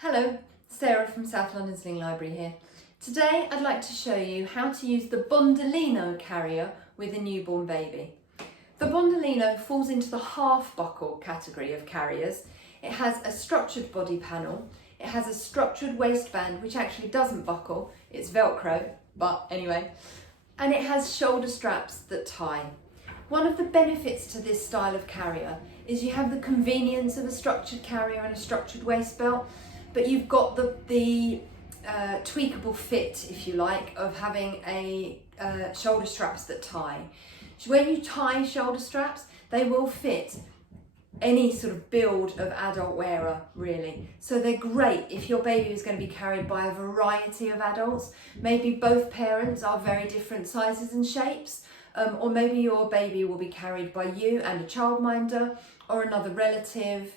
Hello, Sarah from South London Sling Library here. Today I'd like to show you how to use the Bondolino Carrier with a newborn baby. The Bondolino falls into the half buckle category of carriers. It has a structured body panel, it has a structured waistband which actually doesn't buckle, it's Velcro, but anyway, and it has shoulder straps that tie. One of the benefits to this style of carrier is you have the convenience of a structured carrier and a structured waist belt, but you've got the tweakable fit, if you like, of having a shoulder straps that tie. When you tie shoulder straps, they will fit any sort of build of adult wearer, really. So they're great if your baby is going to be carried by a variety of adults. Maybe both parents are very different sizes and shapes, or maybe your baby will be carried by you and a childminder or another relative,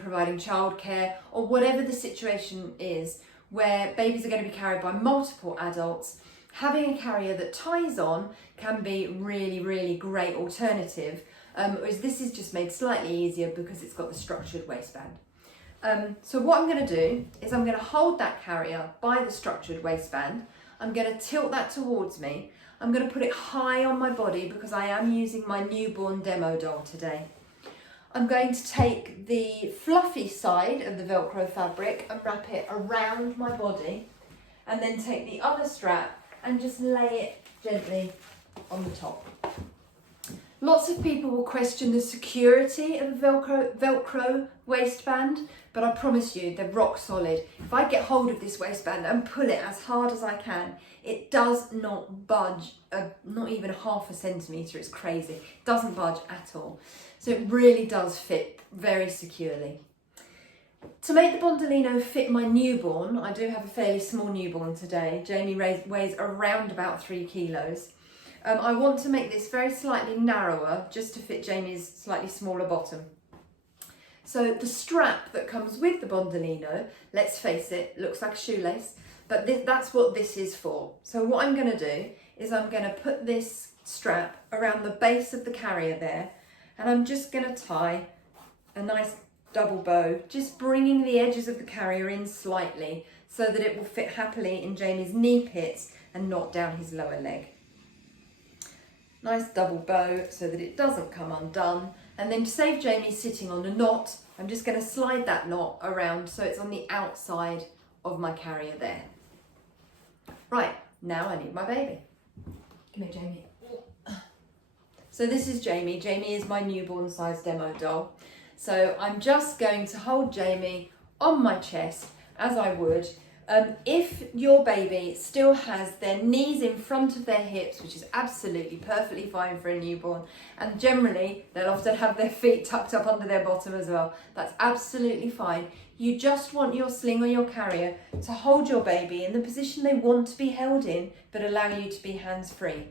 providing childcare, or whatever the situation is where babies are going to be carried by multiple adults. Having a carrier that ties on can be really great alternative, whereas this is just made slightly easier because it's got the structured waistband. So what I'm going to do is I'm going to hold that carrier by the structured waistband. I'm going to tilt that towards me. I'm going to put it high on my body because I am using my newborn demo doll today. I'm going to take the fluffy side of the Velcro fabric and wrap it around my body, and then take the other strap and just lay it gently on the top. Lots of people will question the security of a Velcro waistband, but I promise you they're rock solid. If I get hold of this waistband and pull it as hard as I can, it does not budge, not even half a centimetre, it's crazy. It doesn't budge at all. So it really does fit very securely. To make the Bondolino fit my newborn, I do have a fairly small newborn today. Jamie weighs around about 3 kilos. I want to make this very slightly narrower just to fit Jamie's slightly smaller bottom. So the strap that comes with the Bondolino, let's face it, looks like a shoelace, but that's what this is for. So what I'm going to do is I'm going to put this strap around the base of the carrier there, and I'm just going to tie a nice double bow, just bringing the edges of the carrier in slightly so that it will fit happily in Jamie's knee pits and not down his lower leg. Nice double bow so that it doesn't come undone. And then to save Jamie sitting on a knot, I'm just going to slide that knot around so it's on the outside of my carrier there. Right, now I need my baby. Come here, Jamie. So this is Jamie. Jamie is my newborn size demo doll. So I'm just going to hold Jamie on my chest as I would. If your baby still has their knees in front of their hips, which is absolutely perfectly fine for a newborn, and generally they'll often have their feet tucked up under their bottom as well, that's absolutely fine. You just want your sling or your carrier to hold your baby in the position they want to be held in, but allow you to be hands-free.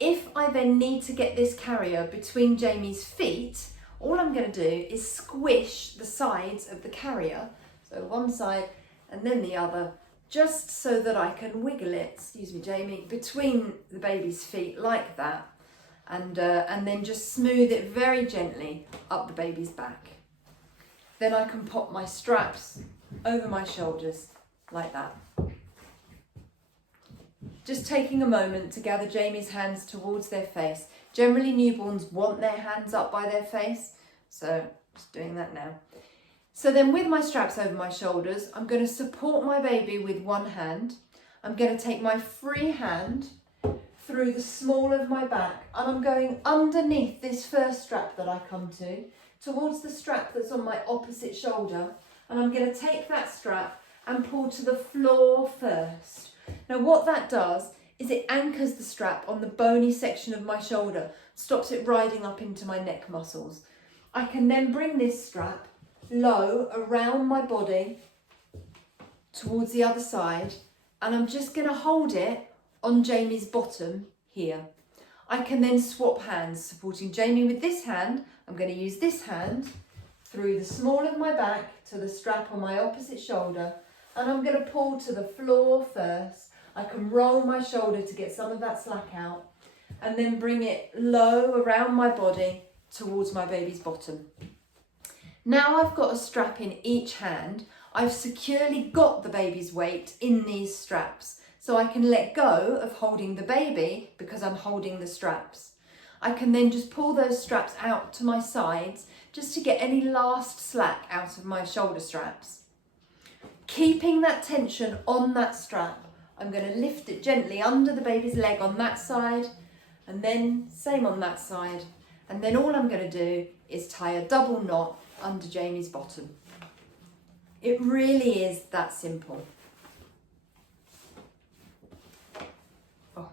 If I then need to get this carrier between Jamie's feet, all I'm going to do is squish the sides of the carrier, so one side and then the other, just so that I can wiggle it, excuse me Jamie, between the baby's feet like that, and then just smooth it very gently up the baby's back. Then I can pop my straps over my shoulders like that. Just taking a moment to gather Jamie's hands towards their face. Generally newborns want their hands up by their face, so just doing that now. So then with my straps over my shoulders, I'm going to support my baby with one hand. I'm going to take my free hand through the small of my back, and I'm going underneath this first strap that I come to, towards the strap that's on my opposite shoulder, and I'm going to take that strap and pull to the floor first. Now what that does is it anchors the strap on the bony section of my shoulder, stops it riding up into my neck muscles. I can then bring this strap low around my body towards the other side, and I'm just going to hold it on Jamie's bottom here. I can then swap hands, supporting Jamie with this hand. I'm going to use this hand through the small of my back to the strap on my opposite shoulder, and I'm going to pull to the floor first. I can roll my shoulder to get some of that slack out, and then bring it low around my body towards my baby's bottom. Now I've got a strap in each hand, I've securely got the baby's weight in these straps, so I can let go of holding the baby because I'm holding the straps. I can then just pull those straps out to my sides just to get any last slack out of my shoulder straps. Keeping that tension on that strap, I'm going to lift it gently under the baby's leg on that side, and then same on that side. And then all I'm going to do is tie a double knot under Jamie's bottom. It really is that simple. Oh.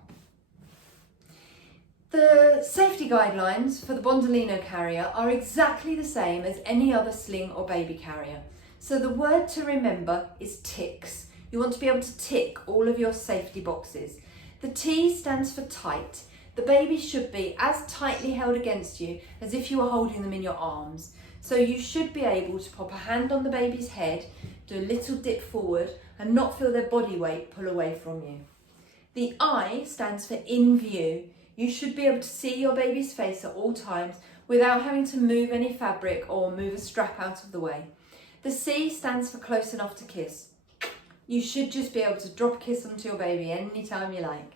The safety guidelines for the Bondolino Carrier are exactly the same as any other sling or baby carrier. So the word to remember is ticks. You want to be able to tick all of your safety boxes. The T stands for tight. The baby should be as tightly held against you as if you were holding them in your arms. So you should be able to pop a hand on the baby's head, do a little dip forward and not feel their body weight pull away from you. The I stands for in view. You should be able to see your baby's face at all times without having to move any fabric or move a strap out of the way. The C stands for close enough to kiss. You should just be able to drop a kiss onto your baby anytime you like.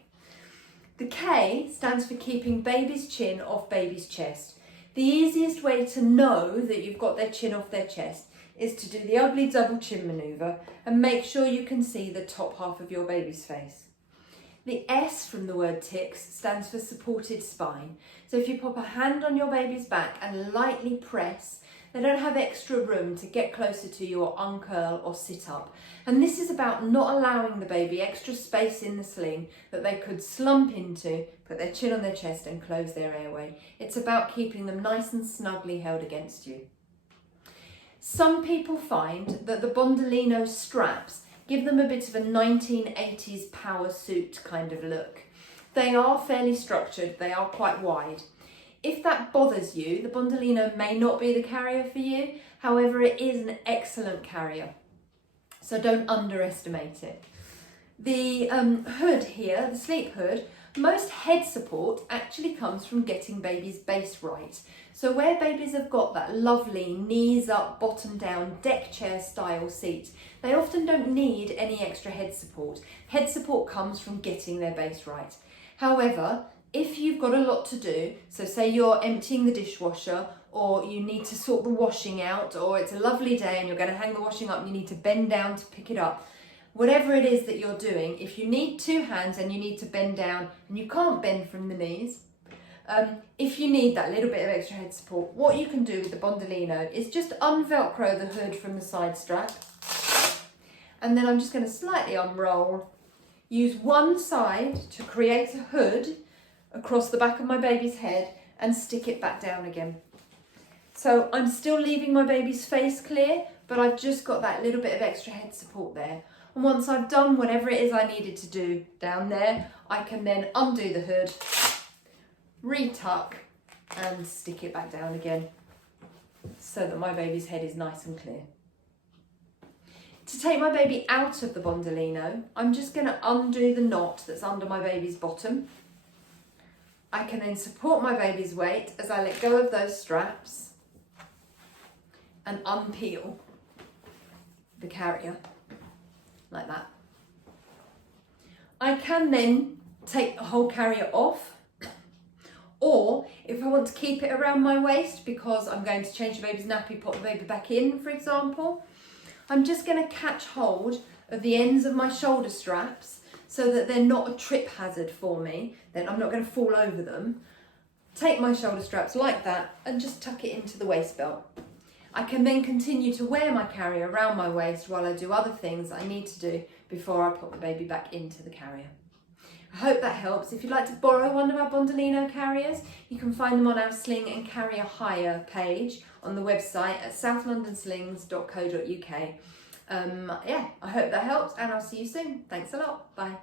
The K stands for keeping baby's chin off baby's chest. The easiest way to know that you've got their chin off their chest is to do the ugly double chin manoeuvre and make sure you can see the top half of your baby's face. The S from the word ticks stands for supported spine. So if you pop a hand on your baby's back and lightly press, they don't have extra room to get closer to you or uncurl or sit up. And this is about not allowing the baby extra space in the sling that they could slump into, put their chin on their chest and close their airway. It's about keeping them nice and snugly held against you. Some people find that the Bondolino straps give them a bit of a 1980s power suit kind of look. They are fairly structured, they are quite wide. If that bothers you, the Bondolino may not be the carrier for you. However, it is an excellent carrier, so don't underestimate it. The hood here, the sleep hood, most head support actually comes from getting baby's base right. So where babies have got that lovely knees up, bottom down, deck chair style seat, they often don't need any extra head support. Head support comes from getting their base right. However, if you've got a lot to do, so say you're emptying the dishwasher or you need to sort the washing out, or it's a lovely day and you're going to hang the washing up and you need to bend down to pick it up, whatever it is that you're doing, if you need two hands and you need to bend down and you can't bend from the knees, if you need that little bit of extra head support, what you can do with the Bondolino is just unvelcro the hood from the side strap, and then I'm just going to slightly unroll, use one side to create a hood across the back of my baby's head and stick it back down again. So I'm still leaving my baby's face clear, but I've just got that little bit of extra head support there. And once I've done whatever it is I needed to do down there, I can then undo the hood, retuck and stick it back down again so that my baby's head is nice and clear. To take my baby out of the Bondolino, I'm just going to undo the knot that's under my baby's bottom. I can then support my baby's weight as I let go of those straps and unpeel the carrier like that. I can then take the whole carrier off, or if I want to keep it around my waist because I'm going to change the baby's nappy, pop the baby back in, for example, I'm just going to catch hold of the ends of my shoulder straps so that they're not a trip hazard for me, then I'm not going to fall over them. Take my shoulder straps like that and just tuck it into the waist belt. I can then continue to wear my carrier around my waist while I do other things I need to do before I put the baby back into the carrier. I hope that helps. If you'd like to borrow one of our Bondolino carriers, you can find them on our Sling and Carrier Hire page on the website at southlondonslings.co.uk. I hope that helps and I'll see you soon. Thanks a lot. Bye.